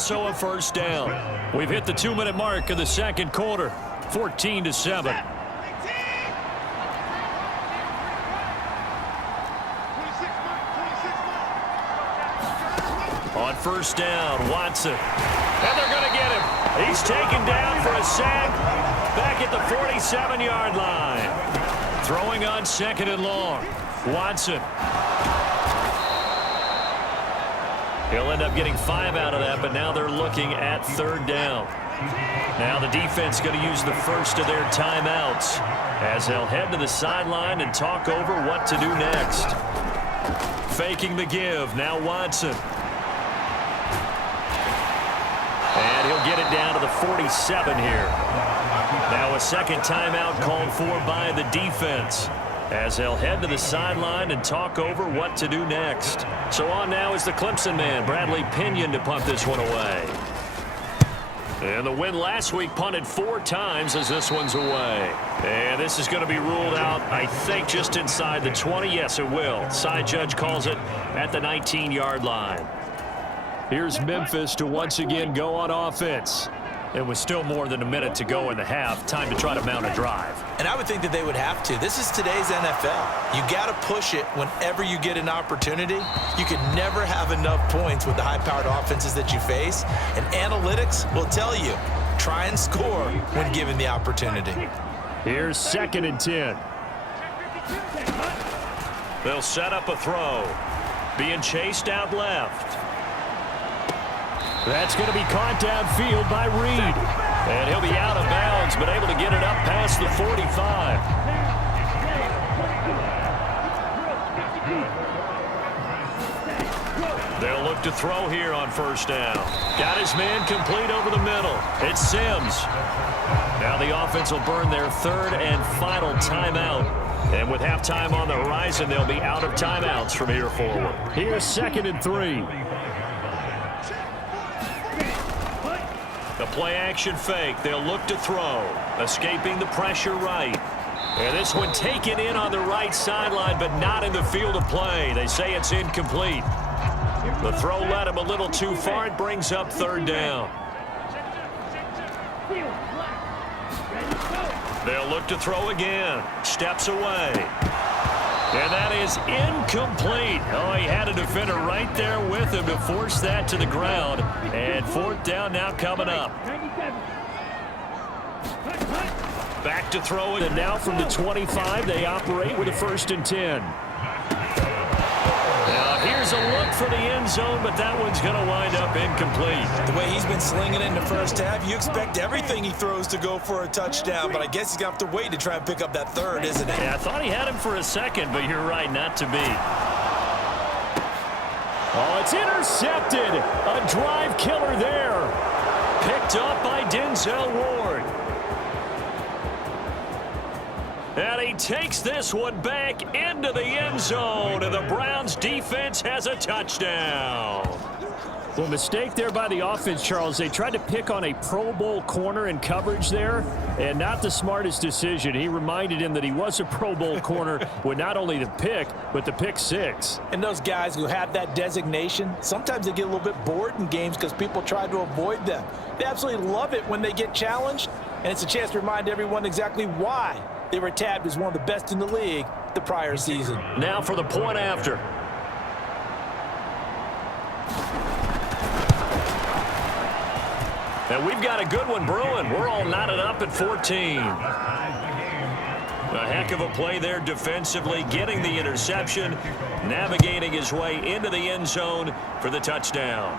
also a first down. We've hit the 2-minute mark of the second quarter, 14-7. On first down, Watson. And they're going to get him. He's taken down for a sack back at the 47-yard line. Throwing on second and long. Watson. He'll end up getting 5 out of that, but now they're looking at third down. Now the defense going to use the first of their timeouts as they'll head to the sideline and talk over what to do next. Faking the give. Now Watson. And he'll get it down to the 47 here. Now a second timeout called for by the defense as they'll head to the sideline and talk over what to do next. So on now is the Clemson man, Bradley Pinion, to punt this one away. And the win last week punted 4 times as this one's away. And this is going to be ruled out, I think, just inside the 20. Yes, it will. Side judge calls it at the 19-yard line. Here's Memphis to once again go on offense. It was still more than a minute to go in the half. Time to try to mount a drive. And I would think that they would have to. This is today's NFL. You got to push it whenever you get an opportunity. You can never have enough points with the high-powered offenses that you face. And analytics will tell you, try and score when given the opportunity. Here's 2nd and 10. They'll set up a throw. Being chased out left. That's going to be caught downfield by Reed. And he'll be out of bounds, but able to get it up past the 45. They'll look to throw here on first down. Got his man complete over the middle. It's Sims. Now the offense will burn their 3rd and final timeout. And with halftime on the horizon, they'll be out of timeouts from here forward. Here's 2nd and 3. The play-action fake. They'll look to throw. Escaping the pressure right. And this one taken in on the right sideline, but not in the field of play. They say it's incomplete. The throw led him a little too far. It brings up 3rd down. They'll look to throw again. Steps away. And that is incomplete. Oh, he had a defender right there with him to force that to the ground. And 4th down now coming up. Back to throw it. And now from the 25, they operate with a 1st and 10. Now here's a look for the end zone, but that one's going to wind up incomplete. The way he's been slinging it in the first half, you expect everything he throws to go for a touchdown, but I guess he's going to have to wait to try and pick up that 3rd, isn't it? Yeah, I thought he had him for a second, but you're right, not to be. Oh, it's intercepted. A drive killer there. Picked up by Denzel Ward. And he takes this one back into the end zone, and the Browns defense has a touchdown. Well, mistake there by the offense, Charles. They tried to pick on a Pro Bowl corner in coverage there, and not the smartest decision. He reminded him that he was a Pro Bowl corner with not only the pick, but the pick 6. And those guys who have that designation, sometimes they get a little bit bored in games because people try to avoid them. They absolutely love it when they get challenged, and it's a chance to remind everyone exactly why they were tabbed as one of the best in the league the prior season. Now for the point after. And we've got a good one brewing. We're all knotted up at 14. A heck of a play there defensively, getting the interception, navigating his way into the end zone for the touchdown.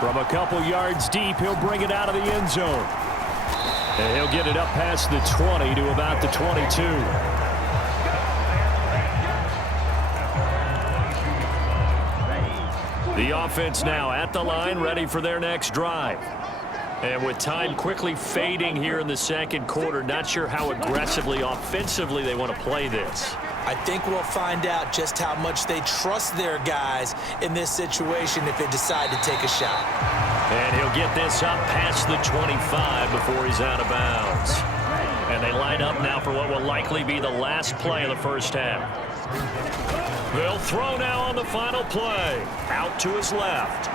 From a couple yards deep, he'll bring it out of the end zone. And he'll get it up past the 20 to about the 22. The offense now at the line, ready for their next drive. And with time quickly fading here in the second quarter, not sure how aggressively, offensively they want to play this. I think we'll find out just how much they trust their guys in this situation if they decide to take a shot. And he'll get this up past the 25 before he's out of bounds. And they line up now for what will likely be the last play of the first half. They'll throw now on the final play. Out to his left.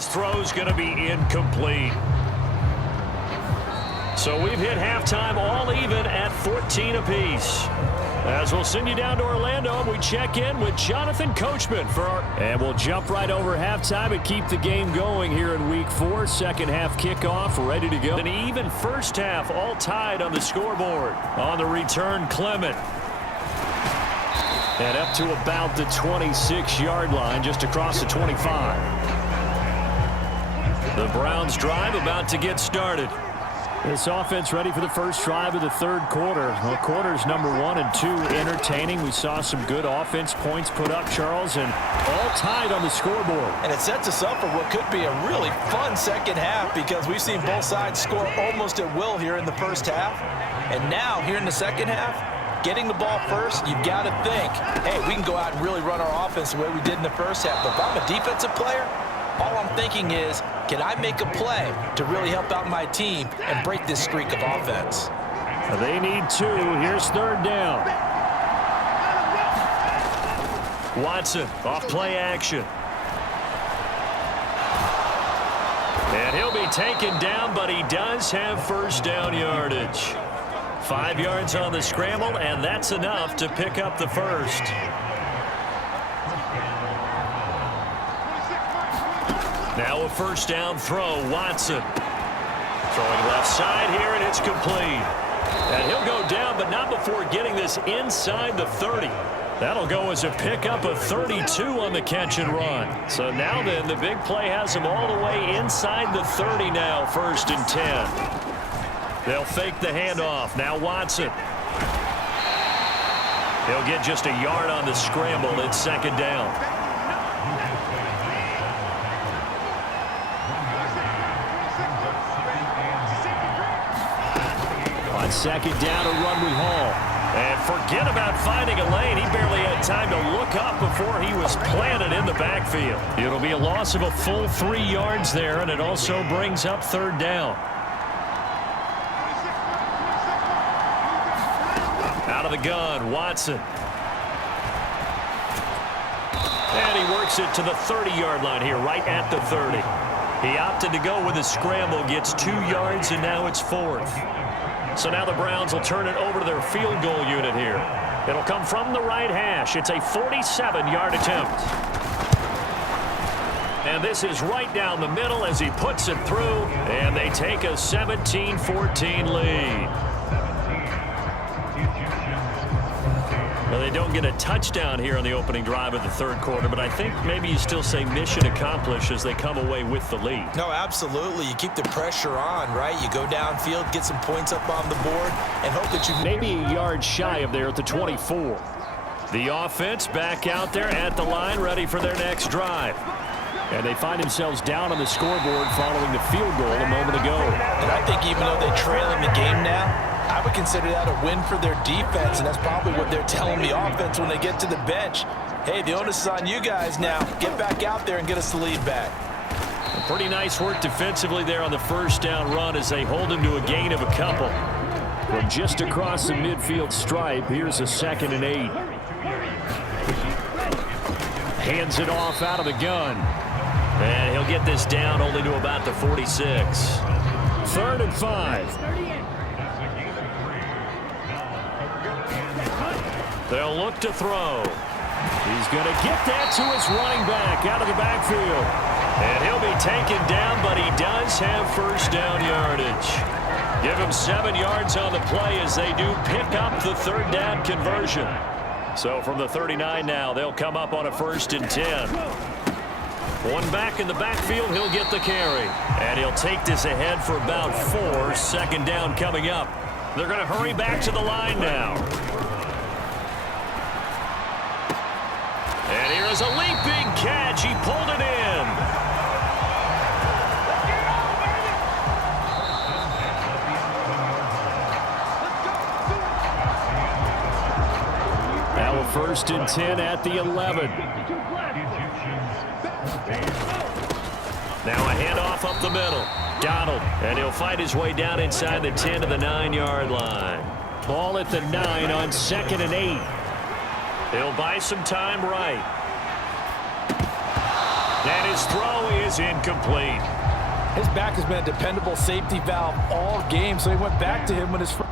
his throw's going to be incomplete. So we've hit halftime all even at 14 apiece. As we'll send you down to Orlando, we check in with Jonathan Coachman for our... And we'll jump right over halftime and keep the game going here in Week 4. Second half kickoff, ready to go. An even first half, all tied on the scoreboard. On the return, Clement. And up to about the 26-yard line, just across the 25. The Browns drive about to get started. This offense ready for the first drive of the third quarter. Well, quarters number 1 and 2 entertaining. We saw some good offense points put up, Charles, and all tied on the scoreboard. And it sets us up for what could be a really fun second half because we've seen both sides score almost at will here in the first half. And now, here in the second half, getting the ball first, you've got to think, hey, we can go out and really run our offense the way we did in the first half. But if I'm a defensive player, all I'm thinking is, can I make a play to really help out my team and break this streak of offense? They need 2. Here's third down. Watson off play action. And he'll be taken down, but he does have first down yardage. 5 yards on the scramble, and that's enough to pick up the first. Now a first down throw, Watson. Throwing left side here, and it's complete. And he'll go down, but not before getting this inside the 30. That'll go as a pickup of 32 on the catch and run. So now then, the big play has him all the way inside the 30 now, 1st and 10. They'll fake the handoff. Now Watson. He'll get just a yard on the scramble. It's second down. On second down, a run with Hall. And forget about finding a lane. He barely had time to look up before he was planted in the backfield. It'll be a loss of a full 3 yards there, and it also brings up third down. Out of the gun, Watson. And he works it to the 30-yard line here, right at the 30. He opted to go with a scramble, gets 2 yards, and now it's 4th. So now the Browns will turn it over to their field goal unit here. It'll come from the right hash. It's a 47-yard attempt. And this is right down the middle as he puts it through, and they take a 17-14 lead. Well, they don't get a touchdown here on the opening drive of the third quarter, but I think maybe you still say mission accomplished as they come away with the lead. No, absolutely. You keep the pressure on, right? You go downfield, get some points up on the board, and hope that you... Maybe a yard shy of there at the 24. The offense back out there at the line, ready for their next drive. And they find themselves down on the scoreboard following the field goal a moment ago. And I think even though they trail in the game now, I would consider that a win for their defense, and that's probably what they're telling the offense when they get to the bench. Hey, the onus is on you guys now. Get back out there and get us the lead back. Pretty nice work defensively there on the first down run as they hold him to a gain of a couple. From just across the midfield stripe, here's a 2nd and 8. Hands it off out of the gun. And he'll get this down only to about the 46. 3rd and 5. They'll look to throw. He's going to get that to his running back out of the backfield. And he'll be taken down, but he does have first down yardage. Give him 7 yards on the play as they do pick up the third down conversion. So from the 39 now, they'll come up on a 1st and 10. One back in the backfield, he'll get the carry. And he'll take this ahead for about 4. Second down coming up. They're going to hurry back to the line now. And here's a leaping catch. He pulled it in. Now a 1st and 10 at the 11. Now a handoff up the middle. Donald, and he'll fight his way down inside the 10 to the 9-yard line. Ball at the 9 on 2nd and 8. He'll buy some time right. And his throw is incomplete. His back has been a dependable safety valve all game, so he went back to him when his first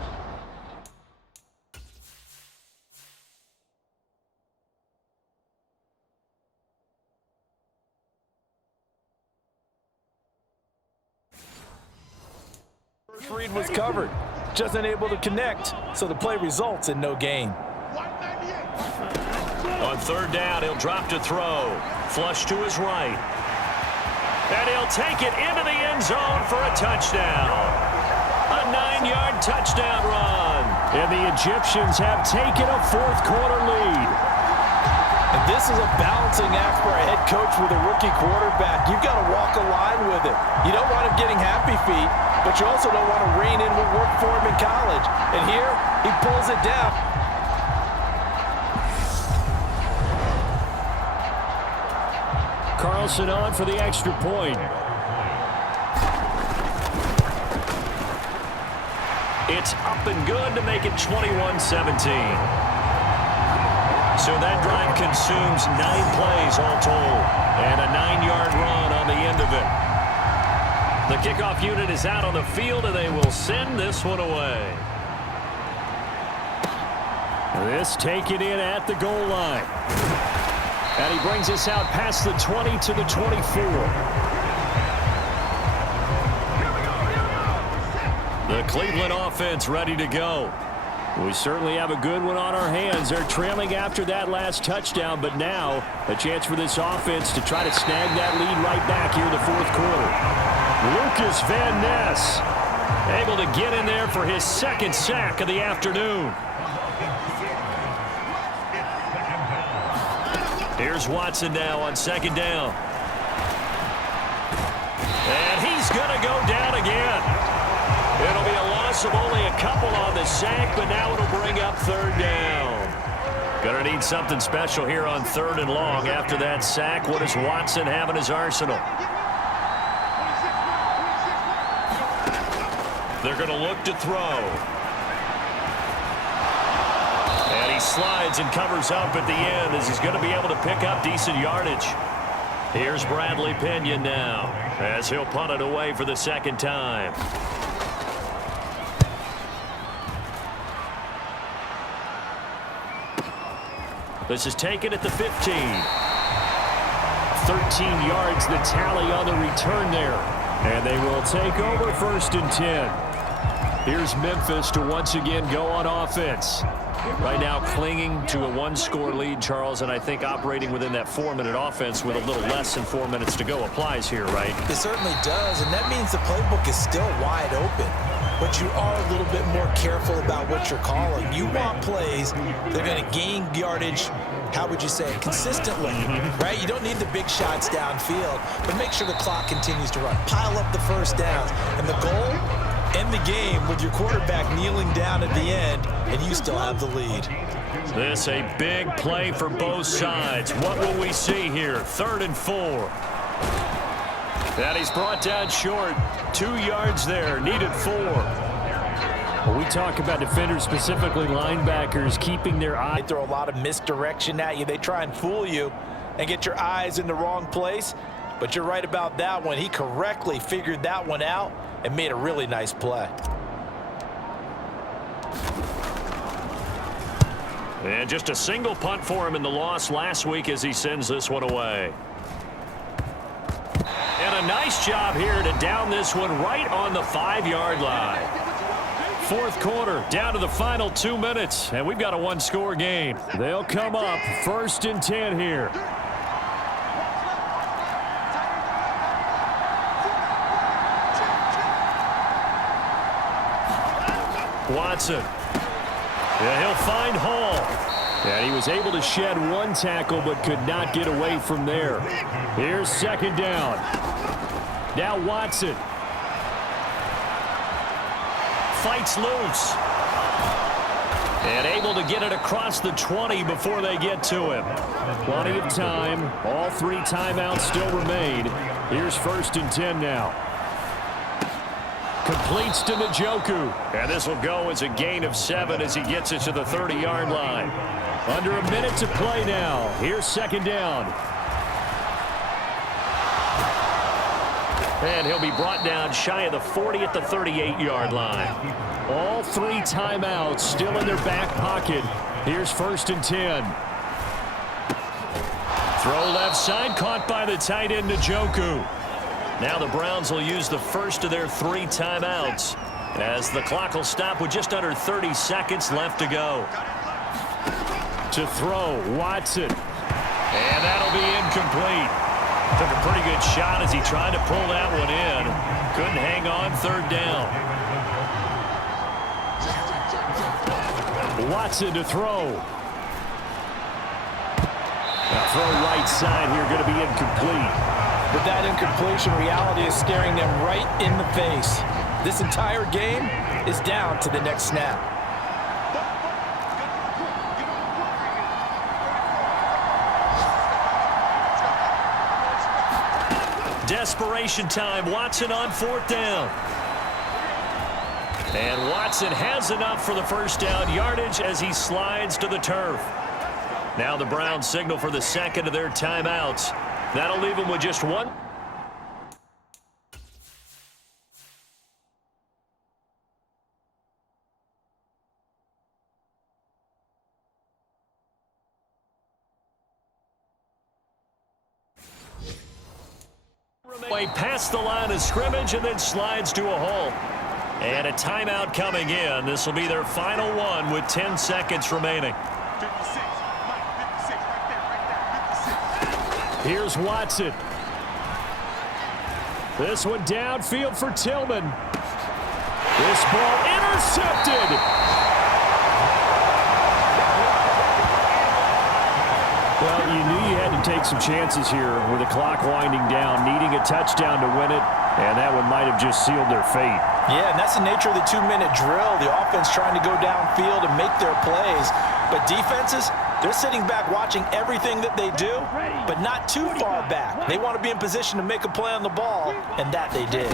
read was covered. Just unable to connect, so the play results in no gain. On third down, he'll drop to throw. Flush to his right. And he'll take it into the end zone for a touchdown. A 9-yard touchdown run. And the Egyptians have taken a fourth-quarter lead. And this is a balancing act for a head coach with a rookie quarterback. You've got to walk a line with it. You don't want him getting happy feet, but you also don't want to rein in what worked for him in college. And here, he pulls it down. Carlson on for the extra point. It's up and good to make it 21-17. So that drive consumes 9 plays all told, and a 9-yard run on the end of it. The kickoff unit is out on the field, and they will send this one away. This taken in at the goal line. And he brings us out past the 20 to the 24. The Cleveland offense ready to go. We certainly have a good one on our hands. They're trailing after that last touchdown, but now a chance for this offense to try to snag that lead right back here in the fourth quarter. Lucas Van Ness able to get in there for his second sack of the afternoon. Here's Watson now on second down. And he's going to go down again. It'll be a loss of only a couple on the sack, but now it'll bring up third down. Going to need something special here on third and long after that sack. What does Watson have in his arsenal? They're going to look to throw. And he slides and covers up at the end as he's going to be able to pick up decent yardage. Here's Bradley Pinion now as he'll punt it away for the second time. This is taken at the 15. 13 yards the tally on the return there. And they will take over first and 10. Here's Memphis to once again go on offense. Right now clinging to a one-score lead, Charles, and I think operating within that 4-minute offense with a little less than 4 minutes to go applies here, right? It certainly does, and that means the playbook is still wide open. But you are a little bit more careful about what you're calling. You want plays that are going to gain yardage, how would you say it, consistently, right? You don't need the big shots downfield, but make sure the clock continues to run. Pile up the first downs. And the goal, end the game with your quarterback kneeling down at the end, and you still have the lead. This a big play for both sides. What will we see here? 3rd and 4. And he's brought down short. 2 yards there. Needed 4. Well, we talk about defenders, specifically linebackers, keeping their eye. They throw a lot of misdirection at you. They try and fool you and get your eyes in the wrong place. But you're right about that one. He correctly figured that one out and made a really nice play. And just a single punt for him in the loss last week as he sends this one away. And a nice job here to down this one right on the 5-yard line. Fourth quarter, down to the final 2 minutes, and we've got a one-score game. They'll come up 1st and 10 here. Watson. Yeah, he'll find Hall. And he was able to shed one tackle but could not get away from there. Here's second down. Now Watson. Fights loose. And able to get it across the 20 before they get to him. Plenty of time. All 3 timeouts still remain. Here's 1st and 10 now. Completes to Njoku. And this will go as a gain of 7 as he gets it to the 30-yard line. Under a minute to play now. Here's second down. And he'll be brought down shy of the 40 at the 38-yard line. All 3 timeouts still in their back pocket. Here's 1st and 10. Throw left side, caught by the tight end, Njoku. Now the Browns will use the first of their 3 timeouts as the clock will stop with just under 30 seconds left to go. To throw, Watson. And that'll be incomplete. Took a pretty good shot as he tried to pull that one in. Couldn't hang on, 3rd down. Watson to throw. Now throw right side here, going to be incomplete. But that incompletion reality is staring them right in the face. This entire game is down to the next snap. Desperation time. Watson on 4th down. And Watson has enough for the 1st down yardage as he slides to the turf. Now the Browns signal for the 2nd of their timeouts. That'll leave them with just 1. Way past the line of scrimmage and then slides to a hole. And a timeout coming in. This will be their final one with 10 seconds remaining. Here's Watson. This one downfield for Tillman. This ball intercepted. Well, you knew you had to take some chances here with the clock winding down, needing a touchdown to win it, and that one might have just sealed their fate. Yeah, and that's the nature of the 2-minute drill. The offense trying to go downfield and make their plays. But defenses, they're sitting back watching everything that they do, but not too far back. They want to be in position to make a play on the ball, and that they did.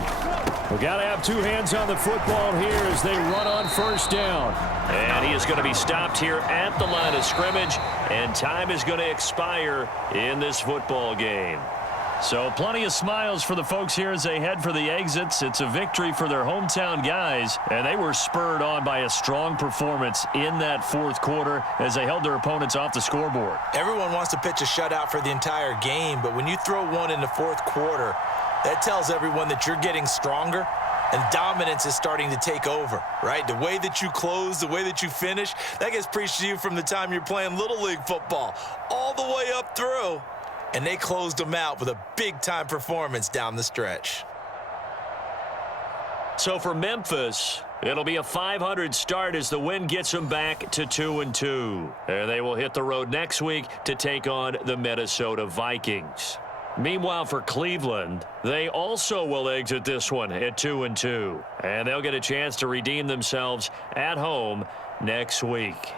We got to have 2 hands on the football here as they run on 1st down. And he is going to be stopped here at the line of scrimmage, and time is going to expire in this football game. So plenty of smiles for the folks here as they head for the exits. It's a victory for their hometown guys, and they were spurred on by a strong performance in that 4th quarter as they held their opponents off the scoreboard. Everyone wants to pitch a shutout for the entire game, but when you throw one in the 4th quarter, that tells everyone that you're getting stronger and dominance is starting to take over, right? The way that you close, the way that you finish, that gets preached to you from the time you're playing Little League football all the way up through. And they closed them out with a big-time performance down the stretch. So for Memphis, it'll be a 500 start as the win gets them back to 2-2. And they will hit the road next week to take on the Minnesota Vikings. Meanwhile, for Cleveland, they also will exit this one at 2-2. And they'll get a chance to redeem themselves at home next week.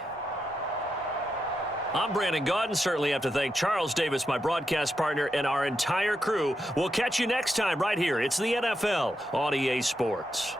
I'm Brandon Gaudin. Certainly have to thank Charles Davis, my broadcast partner, and our entire crew. We'll catch you next time right here. It's the NFL on EA Sports.